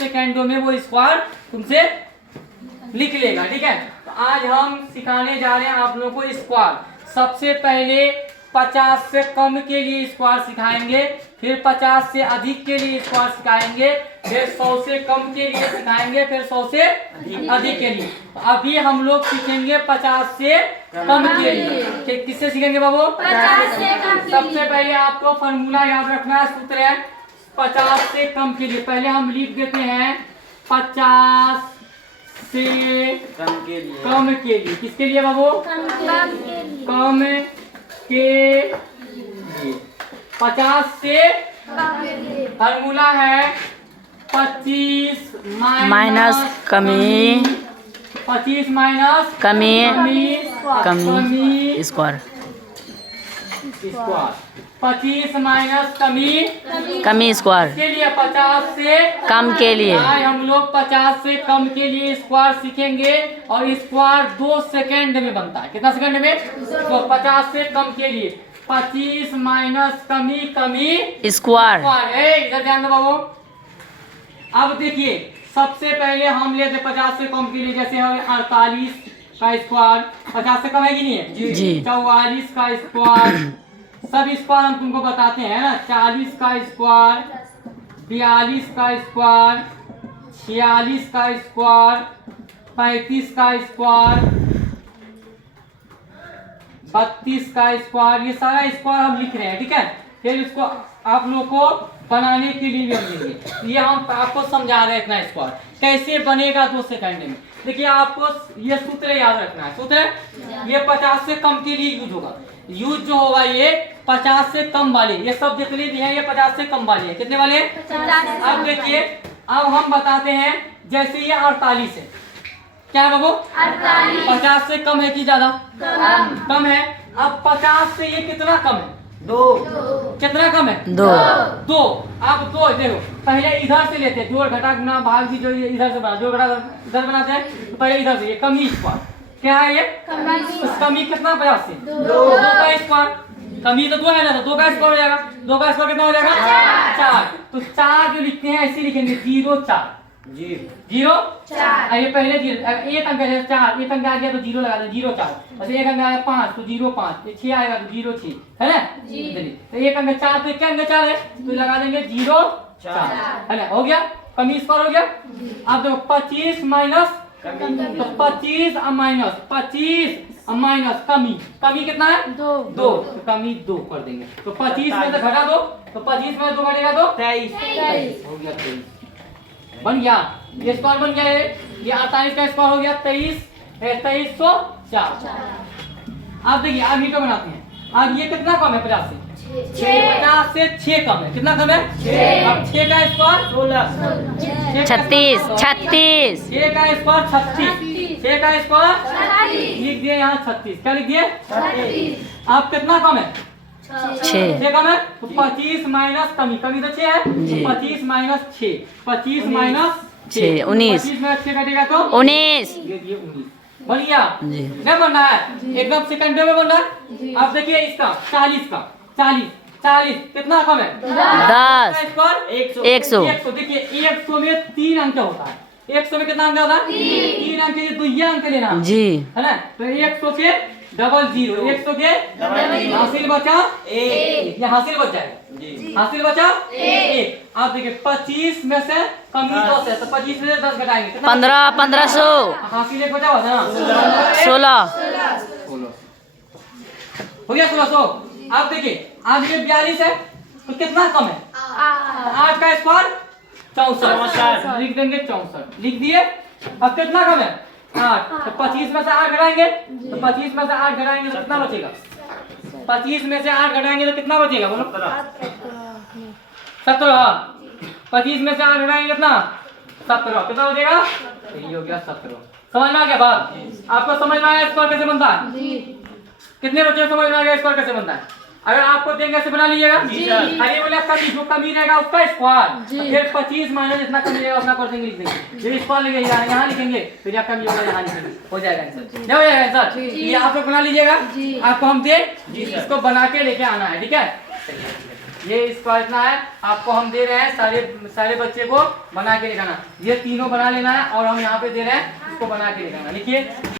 सेकंडों में वो स्क्वायर तुमसे लिख लेगा। ठीक है, तो आज हम सिखाने जा रहे हैं आप लोगों को स्क्वायर। सबसे पहले 50 से कम के लिए स्क्वायर सिखाएंगे, फिर 50 से अधिक के लिए स्क्वायर सिखाएंगे, फिर 100 से कम के लिए सिखाएंगे, फिर 100 से अधिक के लिए। तो अभी हम लोग सीखेंगे 50 से कम के लिए। किससे सीखेंगे बाबू? 50 से कम के लिए। सबसे पहले आपको फॉर्मूला याद रखना है, सूत्र है 50 से कम के लिए। पहले हम लिख देते हैं 50 से कम के लिए। किसके लिए बाबू? कम के लिए। 50 से फॉर्मूला है 25 माइनस कमी 25 माइनस कमी कमी स्क्वायर 25 माइनस कमी स्क्वायर के लिए 50 से कम के लिए। आज हम लोग 50 से कम के लिए स्क्वायर सीखेंगे और स्क्वायर 2 सेकंड में बनता है। कितना सेकंड में? तो 50 से कम के लिए 25 माइनस कमी स्क्वायर। इधर ध्यान दो बाबू। अब देखिए सबसे पहले हम लेते 50 से कम के लिए, जैसे हमें 48 का स्क्वायर 50 से कम है कि नहीं है? जी। 44 का स्क्वायर, सब स्क्वायर हम तुमको बताते हैं ना। 40 का स्क्वायर, 42 का स्क्वायर, 46 का स्क्वायर, 35 का स्क्वायर, 32 का स्क्वायर, ये सारा स्क्वायर हम लिख रहे हैं। ठीक है, फिर इसको आप लोग को बनाने के लिए भी हम लिखेंगे। ये हम आपको समझा रहे हैं इतना स्क्वायर कैसे बनेगा 2 सेकंड में। देखिए आपको ये सूत्र याद रखना है। सूत्र ये 50 से कम के लिए यूज होगा। यूज जो होगा ये 50 से कम वाले, ये सब जितने भी हैं ये 50 से कम वाले हैं। कितने वाले? 50। अब देखिए अब हम बताते हैं, जैसे ये 48 है। क्या है बाबू? 48। 50 से कम है कि ज्यादा? कम है। अब 50 से ये कितना कम है? 2। कितना कम है? 2। 2। अब 2 देखो, पहले इधर से लेते हैं, जोड़ घटा गुना भाग भी जो ये इधर से बना, जोड़ घटा इधर बनाते हैं, तो पहले इधर से ये कमी स्क्वायर। क्या है ये? कमी कितना? 50 से 2 का स्क्वायर। कमी तो 2 है ना, तो 2 का स्क्वायर हो जाएगा। 2 का स्क्वायर कितना हो जाएगा? 4। तो 4 जो लिखते हैं ऐसे लिखेंगे 0 4 0 4। ये पहले एक अंक है 4, एक अंक आ गया तो 0 लगा दो 0 4। अच्छा एक अंक आया 5 तो 0 5, 6 आएगा तो 0 6, है ना? तो एक अंक 4 तो क्या अंक 4 है तो लगा देंगे 0 4, है ना? हो गया, कमी स्क्वायर हो गया। अब देखो 25 माइनस तो 25 माइनस कमी कितना है? 2। तो कमी 2 कर देंगे, तो 25 में से घटा दो, तो 25 में 2 घटेगा तो 23 हो गया। 23 बन गया, ये स्क्वायर बन गया है। ये 48 का स्क्वायर हो गया 2304। अब देखिए अब मीटर बनाते हैं। अब ये कितना कम है 50 से? 50 से 6 कम है। कितना कम है? 6। अब 6 का स्क्वायर 16, 36 36 6 का स्क्वायर 36, 6 का स्क्वायर लिख दिए यहाँ 36। क्या लिख दिए? 36। अब कितना कम है? 6 कम है, तो 25 माइनस कमी तो 6 है, तो 25 माइनस 6, 25 माइनस 6 19 25 में 6 कटेगा तो 19 ये 19 बन गया। जी। क्या बनना है? एकदम सेकंड में बनना है। अब देखिए इसका 40 का 40 कितना कम है? 10 100 देखिए 100 में 3 अंक होता है। 100 में कितना अंक होता है? 3 अंक, ये तो ये अंक लेना जी, है ना। तो 100 के डबल 0, 100 के हासिल बचा 1, ये हासिल बच जाएगा। हासिल बचा 1। आप देखिए 25 में से कमी 10 है, तो 25 में से 10 घटाएंगे 1500 हासिल 1 बचा हुआ था ना, 16 हो गया 1600। आप देखिए आज ये 42 है तो कितना कम है? 8 का स्क्वायर 64, लिख देंगे 64, लिख दिए। अब कितना कम है? 8। तो 25 में से 8 घटाएंगे, तो 25 में से 8 घटाएंगे तो कितना बचेगा? 25 में से 8 घटाएंगे तो कितना बचेगा बोलो? 17। 25 में से 8 घटाएंगे कितना? 17। कितना बचेगा? ये हो गया 17। समझ में आ गया बात? आपको समझ में आया स्क्वायर कैसे बनता है? कितने बच्चों को समझ में आ गया स्क्वायर कैसे बनता है? अगर आपको देंगे ऐसे बना लीजिएगा। अरे बोले कमी जो कमी रहेगा उसका स्क्वायर, फिर 25 माइनस जितना कमी रहेगा उतना कर देंगे, लिख देंगे। फिर स्क्वायर लिखेंगे यहाँ लिखेंगे, फिर यहाँ कमी होगा यहाँ लिखेंगे, हो जाएगा आंसर। क्या हो जाएगा आंसर? ये आप लोग बना लीजिएगा। आपको हम दे इसको बना के लेके आना है, ठीक है? ये स्क्वायर इतना है, आपको हम दे रहे हैं सारे बच्चे को बना के दिखाना। ये तीनों बना लेना है और हम यहाँ पे दे रहे हैं इसको बना के दिखाना। लिखिए